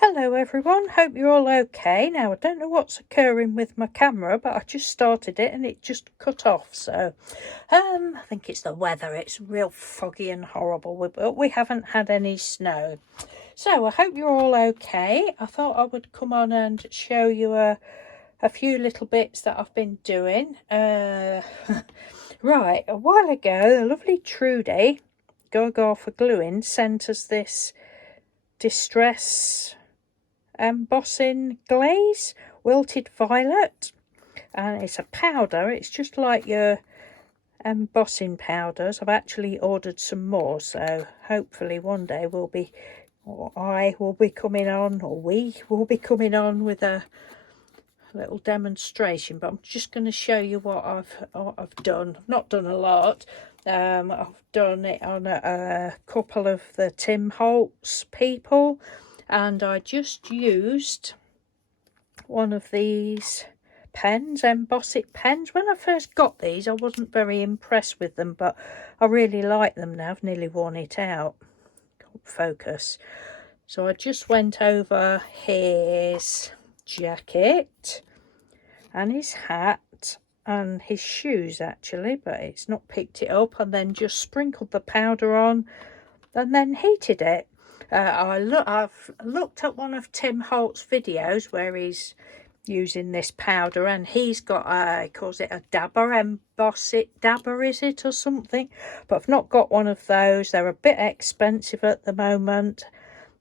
Hello everyone, hope you're all okay. Now I don't know what's occurring with my camera, but I just started it and it just cut off. So I think it's the weather. It's real foggy and horrible, but we haven't had any snow. So I hope you're all okay. I thought I would come on and show you a few little bits that I've been doing. Right, a while ago, the lovely Trudy, Go for Gluing, sent us this distress embossing glaze, wilted violet, and it's a powder. It's just like your embossing powders. I've actually ordered some more, so hopefully one day I will be coming on, or we will be coming on with a little demonstration. But I'm just going to show you what I've done. I've not done a lot. I've done it on a couple of the Tim Holtz people, and I just used one of these pens, Emboss It pens. When I first got these, I wasn't very impressed with them, but I really like them now. I've nearly worn it out. Can't focus. So I just went over his jacket and his hat and his shoes actually, but it's not picked it up, and then just sprinkled the powder on and then heated it. I've looked at one of Tim Holt's videos where he's using this powder, and he's got he calls it a dabber, Emboss It dabber, is it, or something? But I've not got one of those. They're a bit expensive at the moment,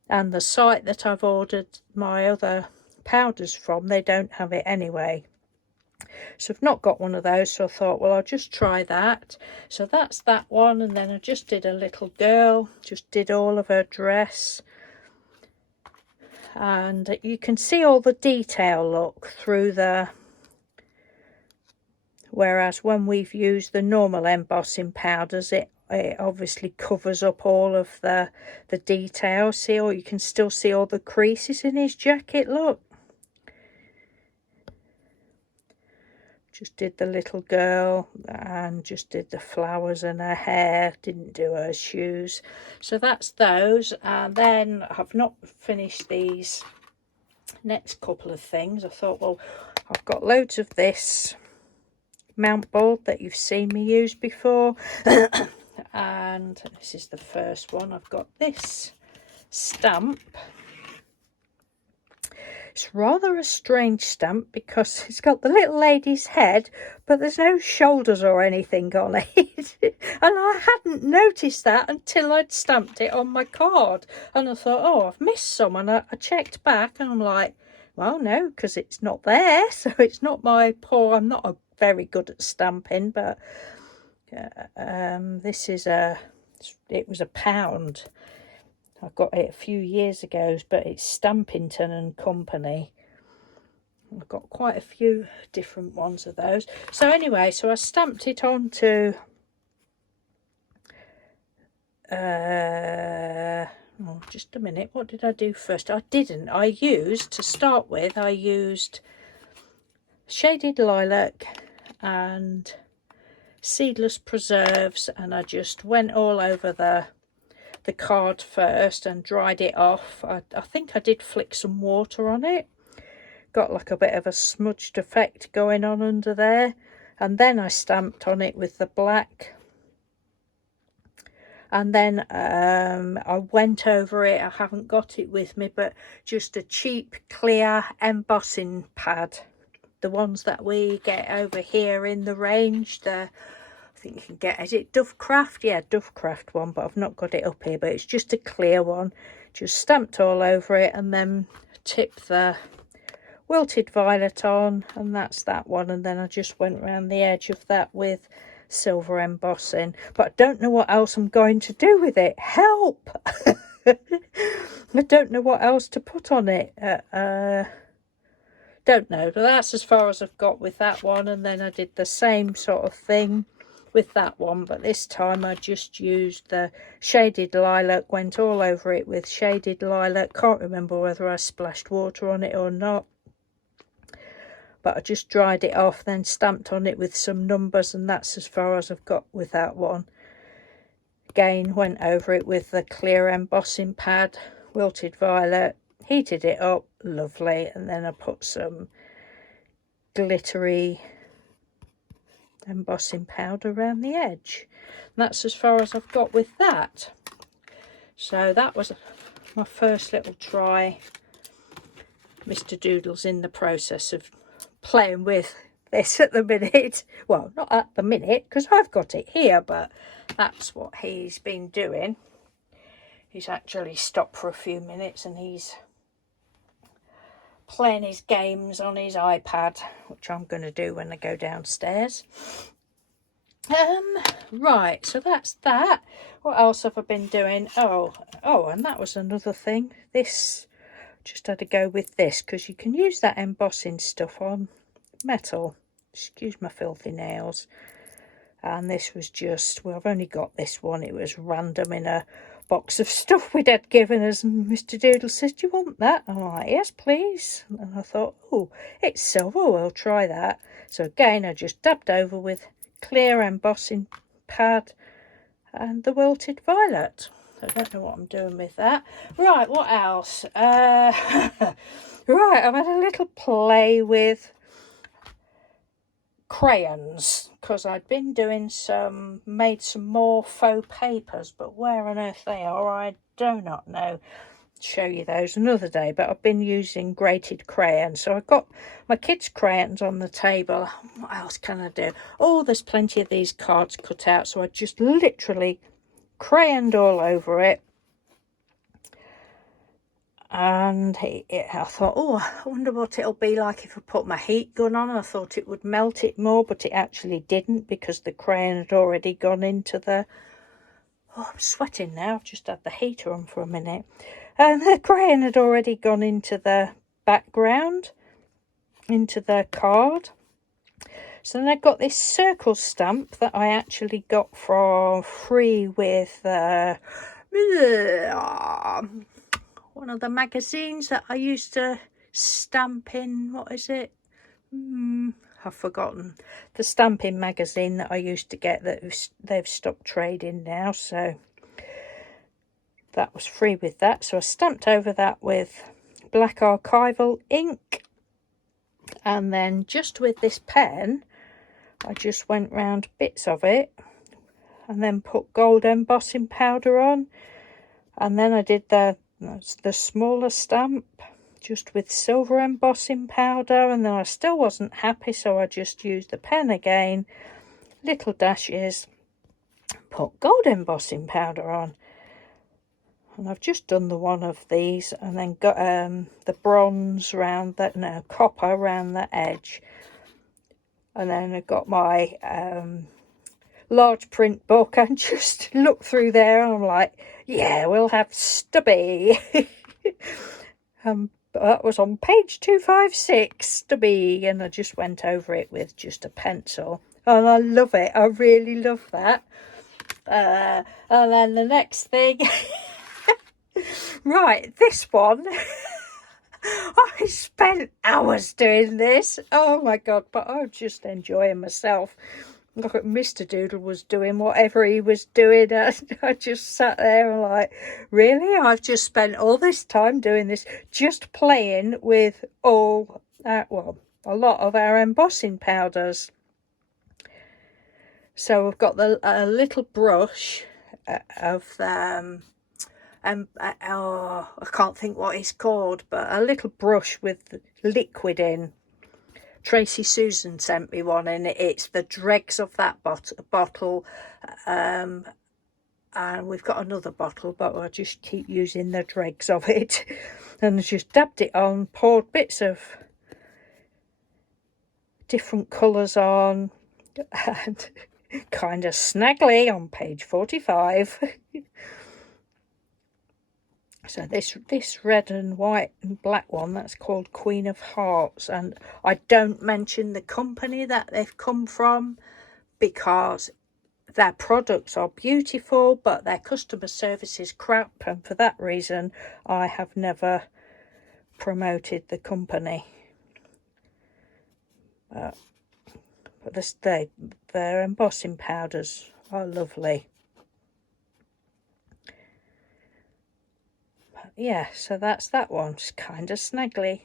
and the site that I've ordered my other powders from, they don't have it anyway. So I've not got one of those, so I thought, well, I'll just try that. So that's that one, and then I just did a little girl, just did all of her dress, and you can see all the detail look through the, whereas when we've used the normal embossing powders, it obviously covers up all of the detail. See, or you can still see all the creases in his jacket, look. Just did the little girl and just did the flowers in her hair, didn't do her shoes. So that's those. And then I've not finished these next couple of things. I thought, well, I've got loads of this mount board that you've seen me use before. And this is the first one. I've got this stamp. It's rather a strange stamp because it's got the little lady's head, but there's no shoulders or anything on it. And I hadn't noticed that until I'd stamped it on my card. And I thought, oh, I've missed some. And I checked back and I'm like, well, no, because it's not there. So it's not my poor, I'm not very good at stamping, but this is it was £1. I got it a few years ago, but it's Stampington and Company. I've got quite a few different ones of those. So anyway, so I stamped it onto just a minute, what did I do first? I used, to start with, I used shaded lilac and seedless preserves, and I just went all over the card first and dried it off. I think I did flick some water on it, got like a bit of a smudged effect going on under there, and then I stamped on it with the black, and then I went over it. I haven't got it with me, but just a cheap clear embossing pad, the ones that we get over here in the range, I think you can get, is it Dovecraft? Yeah, Dovecraft one, but I've not got it up here, but it's just a clear one. Just stamped all over it and then tip the wilted violet on, and that's that one. And then I just went around the edge of that with silver embossing, but I don't know what else I'm going to do with it. Help! I don't know what else to put on it. Don't know, but that's as far as I've got with that one. And then I did the same sort of thing with that one, but this time I just used the shaded lilac, went all over it with shaded lilac. Can't remember whether I splashed water on it or not, but I just dried it off, then stamped on it with some numbers, and that's as far as I've got with that one. Again, went over it with the clear embossing pad, wilted violet, heated it up, lovely, and then I put some glittery embossing powder around the edge. And that's as far as I've got with that. So that was my first little try. Mr. Doodle's in the process of playing with this at the minute. Well, not at the minute, because I've got it here, but that's what he's been doing. He's actually stopped for a few minutes and he's playing his games on his iPad, which I'm going to do when I go downstairs. Right, so that's that. What else have I been doing? Oh, and that was another thing. This, just had to go with this, because you can use that embossing stuff on metal. Excuse my filthy nails. And this was just, well, I've only got this one. It was random in a box of stuff we'd had given us, and Mr. Doodle says, do you want that? I'm like, yes please. And I thought, oh, it's silver, we'll try that. So again, I just dabbed over with clear embossing pad and the wilted violet. I don't know what I'm doing with that. Right, what else? Right, I've had a little play with crayons, because I'd been doing made some more faux papers, but where on earth they are I do not know. Show you those another day. But I've been using grated crayons, so I've got my kids' crayons on the table. What else can I do? Oh, there's plenty of these cards cut out, so I just literally crayoned all over it. And I thought, oh, I wonder what it'll be like if I put my heat gun on. I thought it would melt it more, but it actually didn't, because the crayon had already gone into the... Oh, I'm sweating now. I've just had the heater on for a minute. And the crayon had already gone into the background, into the card. So then I got this circle stamp that I actually got for free with... one of the magazines that I used to stamp in. What is it? I've forgotten. The stamping magazine that I used to get, that they've stopped trading now. So that was free with that. So I stamped over that with black archival ink. And then just with this pen, I just went round bits of it and then put gold embossing powder on. And then I did the smaller stamp just with silver embossing powder, and then I still wasn't happy, so I just used the pen again, little dashes, put gold embossing powder on. And I've just done the one of these, and then got the bronze round that, no, copper around the edge. And then I got my large print book and just looked through there, and I'm like, yeah, we'll have Stubby. That was on page 256, Stubby, and I just went over it with just a pencil, and I love it. I really love that. And then the next thing, right, this one. I spent hours doing this. Oh my god, but I'm just enjoying myself. Look at Mr. Doodle was doing whatever he was doing. I just sat there and like, really? I've just spent all this time doing this, just playing with all, well, a lot of our embossing powders. So we've got a little brush of oh, I can't think what it's called, but a little brush with liquid in. Tracy Susan sent me one, and it's the dregs of that bottle. And we've got another bottle, but I just keep using the dregs of it. And I just dabbed it on, poured bits of different colours on, and kind of snaggly on page 45. So this red and white and black one, that's called Queen of Hearts. And I don't mention the company that they've come from, because their products are beautiful, but their customer service is crap. And for that reason, I have never promoted the company. But their embossing powders are lovely. yeah, so that's that one. It's kind of snaggly.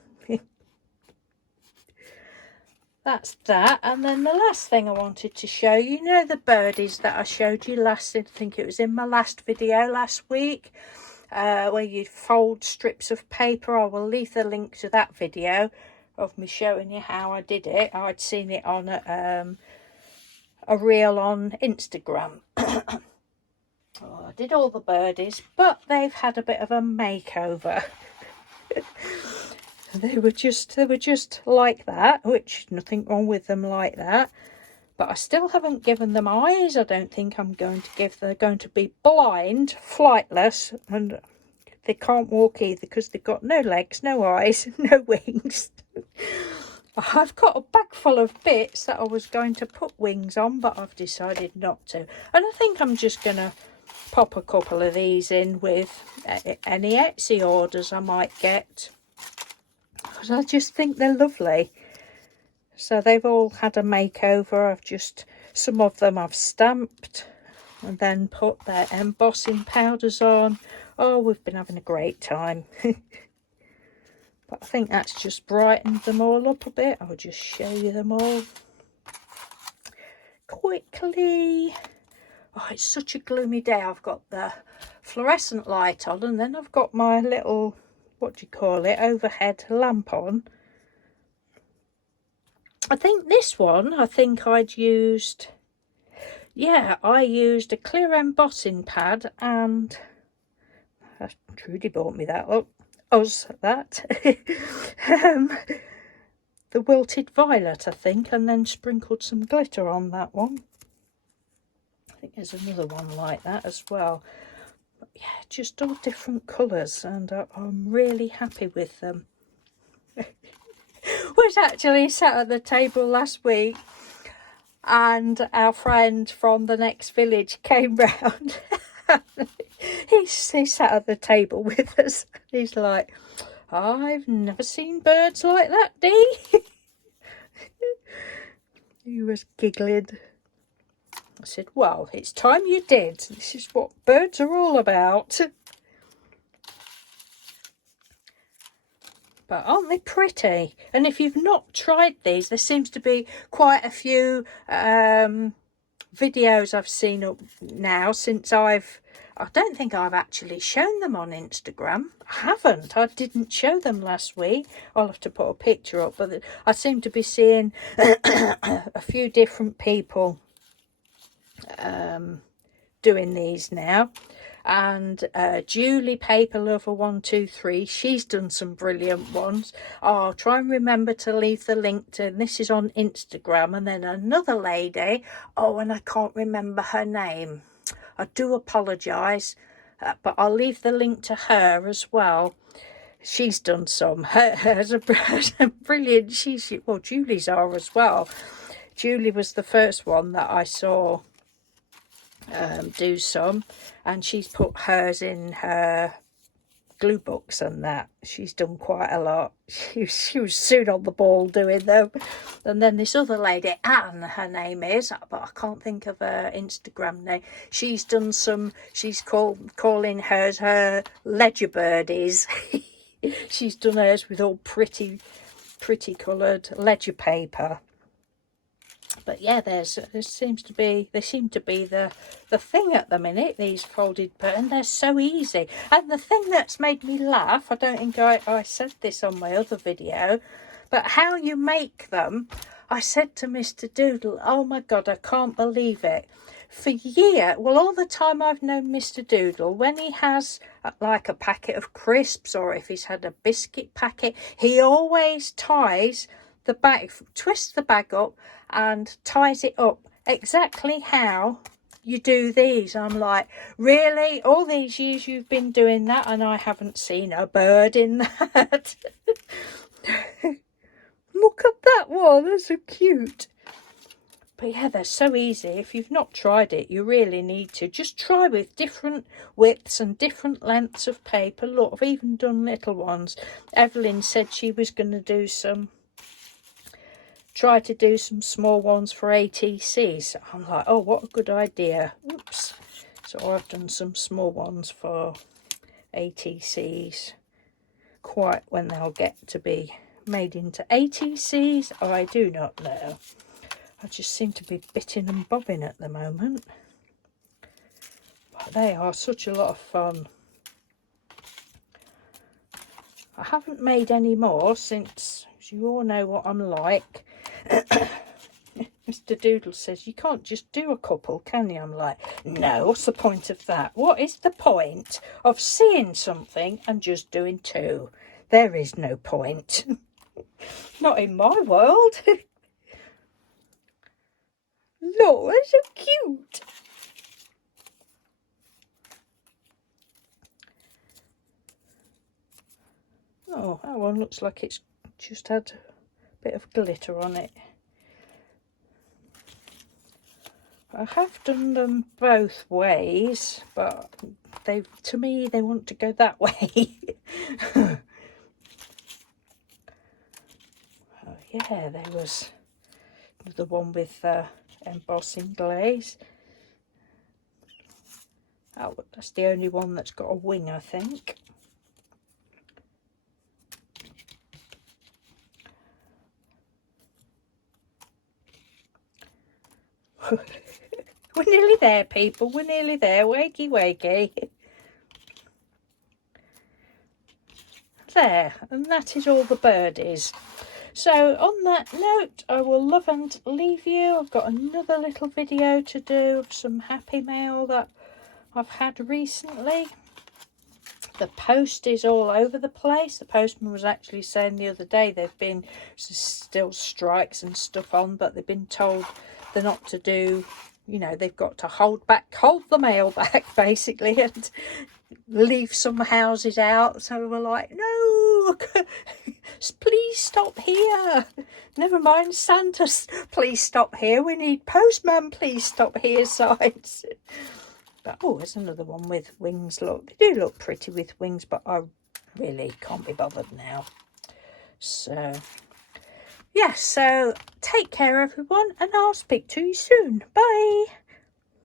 That's that. And then the last thing I wanted to show you, you know the birdies that I showed you last, I think it was in my last video last week, where you fold strips of paper. I will leave the link to that video of me showing you how I did it. I'd seen it on a reel on Instagram. Oh, I did all the birdies, but they've had a bit of a makeover. They were just like that, which nothing wrong with them like that. But I still haven't given them eyes. I don't think I'm going to give. They're going to be blind, flightless, and they can't walk either because they've got no legs, no eyes, no wings. I've got a bag full of bits that I was going to put wings on, but I've decided not to. And I think I'm just going to pop a couple of these in with any Etsy orders I might get. Because I just think they're lovely. So they've all had a makeover. Some of them I've stamped and then put their embossing powders on. Oh, we've been having a great time. But I think that's just brightened them all up a bit. I'll just show you them all quickly. Oh, it's such a gloomy day. I've got the fluorescent light on, and then I've got my little, what do you call it, overhead lamp on. I think this one, I'd used, yeah, I used a clear embossing pad, and Trudy bought me that, look, that. The wilted violet, I think, and then sprinkled some glitter on that one. I think there's another one like that as well. But yeah, just all different colours, and I'm really happy with them. Was actually sat at the table last week, and our friend from the next village came round. he sat at the table with us. He's like, I've never seen birds like that, Dee. He was giggling. I said, well, it's time you did. This is what birds are all about. But aren't they pretty? And if you've not tried these, there seems to be quite a few videos I've seen up now since I don't think I've actually shown them on Instagram. I haven't. I didn't show them last week. I'll have to put a picture up. But I seem to be seeing a few different people doing these now. And Julie Paper Lover 123, she's done some brilliant ones. I'll try and remember to leave the link to, and this is on Instagram. And then another lady, oh, and I can't remember her name, I do apologise, but I'll leave the link to her as well. She's done some. Hers are brilliant. Well, Julie's are as well. Julie was the first one that I saw do some, and she's put hers in her glue books and that. She's done quite a lot. She was soon on the ball doing them. And then this other lady, Anne, her name is, but I can't think of her Instagram name. She's done some, she's calling hers her ledger birdies. She's done hers with all pretty coloured ledger paper. But yeah, they seem to be the thing at the minute, these folded birds, and they're so easy. And the thing that's made me laugh, I don't think I said this on my other video, but how you make them. I said to Mr. Doodle, oh my God, I can't believe it. For years, well, all the time I've known Mr. Doodle, when he has like a packet of crisps, or if he's had a biscuit packet, he always ties the bag, twists the bag up and ties it up exactly how you do these. I'm like, really? All these years you've been doing that and I haven't seen a bird in that? Look at that one, they're so cute. But yeah, they're so easy. If you've not tried it, you really need to. Just try with different widths and different lengths of paper. Look, I've even done little ones. Evelyn said she was going to try to do some small ones for ATC. So I'm like, oh, what a good idea. Oops. So I've done some small ones for ATCs. Quite when they'll get to be made into ATCs, I do not know. I just seem to be bitting and bobbing at the moment. But they are such a lot of fun. I haven't made any more since, as you all know what I'm like. Mr. Doodle says, you can't just do a couple, can you? I'm like, no, what's the point of that? What is the point of seeing something and just doing two? There is no point. Not in my world. Look, they're so cute. Oh, that one looks like it's just had a bit of glitter on it. I have done them both ways, but to me they want to go that way. Oh yeah, there was the one with embossing glaze. Oh, that's the only one that's got a wing, I think. We're nearly there, people. We're nearly there. Wakey, wakey. There, and that is all the birdies. So on that note, I will love and leave you. I've got another little video to do of some happy mail that I've had recently. The post is all over the place. The postman was actually saying the other day they've been still strikes and stuff on, but they've been told they're not to do, you know, they've got to hold the mail back basically, and leave some houses out. So we're like, no, please stop here. Never mind Santa, please stop here. We need postman, please stop here signs. But oh, there's another one with wings. Look, they do look pretty with wings, but I really can't be bothered now. So yeah, so take care everyone, and I'll speak to you soon. Bye.